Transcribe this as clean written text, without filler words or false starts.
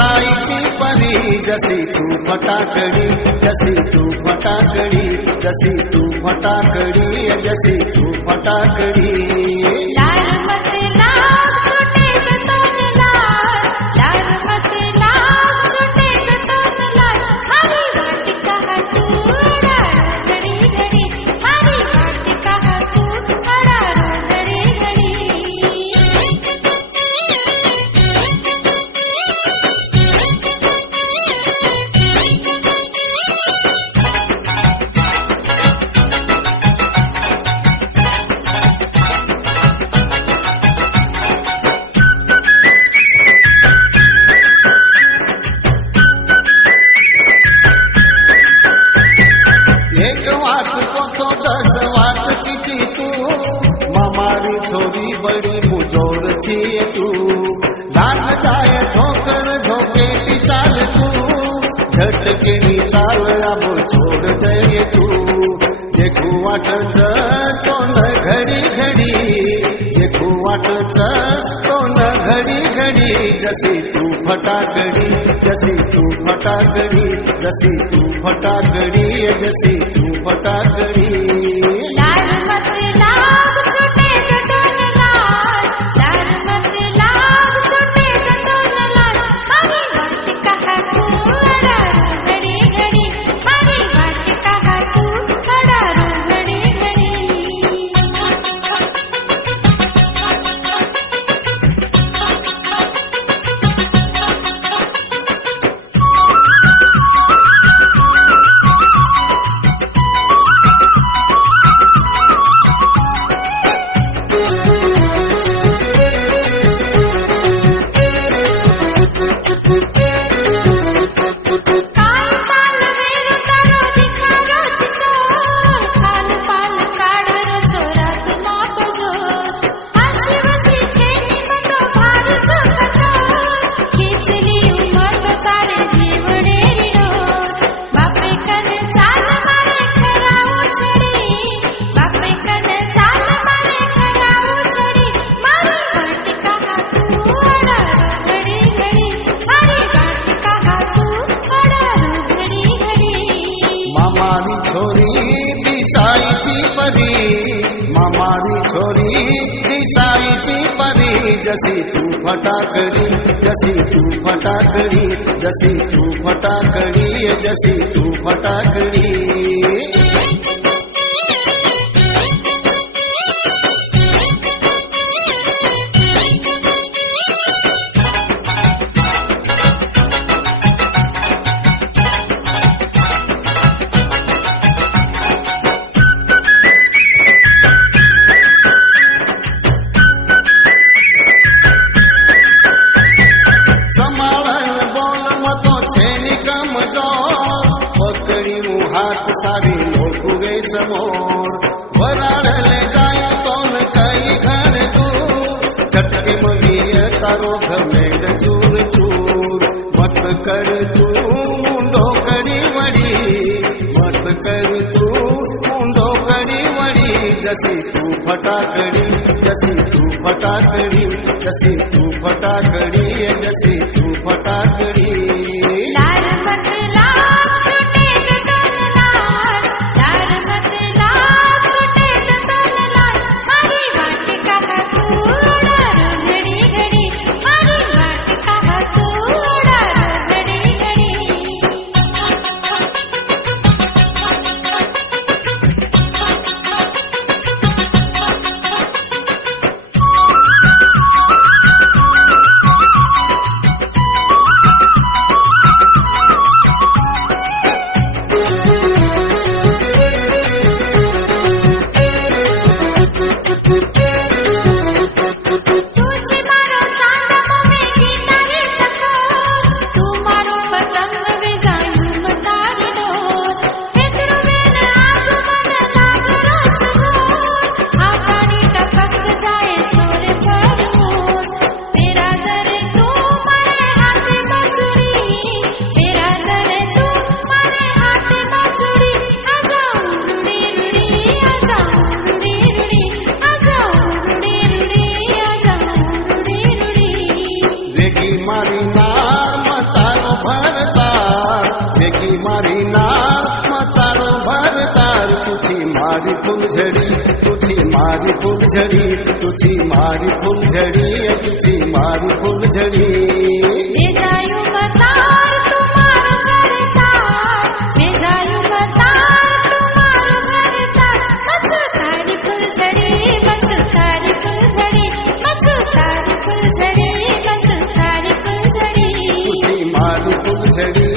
दिसायची परी जशी तू फटाकडी, जशी तू फटाकडी, जशी तू फटाकडी, जशी तू फटाकडी. लाल मत लाग छोटे जतन लाल, लाल मत लाग छोटे जतन लाल. मारी वाटिका तू अडार घडी घडी, मारी वाटिका तू अडार घडी घडी. एक वात कोतो 10 वात किची तू, मामारी थोड़ी बड़ी मुजोर छिए तू. लाग जाए ठोकर झोके की चाल तू, झटके नी चाल अब छोड़ दे तू. देखू वाटच तो न घडी घडी, देखू वाटच तो न घडी घडी. जशी तू फटाकडी, जशी तू फटाकडी, जशी तू फटाकडी, जशी तू फटाकडी. लाल मत लाग छोटे जतन लाल, लाल मत लाग छोटे जतन लाल. मारी वाटिका तू अडार घडी घडी, मारी वाटिका तू अडार घडी घडी. काय ताल वेरू तारो दिखारो चिचोर, खाल पाल काढरो छोरा तू माप जोर. आशिवसी छेनी मतो भार जो कठोर, खिचली उमर तारे जीवडे रिडोर. बापे कने चाल मारे खरावो छडी, बापे कने चाल मारे खरावो छडी. मारी वाटिका तू अडार घडी घडी, मारी वाटिका तू अडार घडी घडी. मामारी छोरी दिसायची परी, मामारी छोरी दिसायची परी. जशी तू फटाकडी, जशी तू फटाकडी, जशी तू फटाकडी, जशी तू फटाकडी. समाळन बोल मतो छेनी कम जोर, पकड़ी हाथ सारी लोकुवे समोर. वराडले जाय तो न कई घण दूर, झटके मगिय तारो घमेड चूर चूर. मत कर तू मुंडो कड़ी वड़ी, मत कर तू मुंडो कड़ी वड़ी. जशी तू फटाकडी, जशी तू फटाकडी, जशी तू फटाकडी, जशी तू फटाकडी. लाल मत लाग छोटे जतन लाल, लाल मत लाग छोटे जतन लाल. मारी वाटिका तू अडार घडी घडी, मारी वाटिका तू अडार घडी घडी. फुलझडी तुझी मारी फुलझडी तुझी मारी फुलझडी तुझी मारी फुलझडी भेजायु बतार तुम्हारो घरतार भेजायु बतार तुम्हारो घरतार मचु तारी फुलझडी मचु तारी फुलझडी मचु तारी फुलझडी मचु तारी फुलझडी तुझी मारी फुलझडी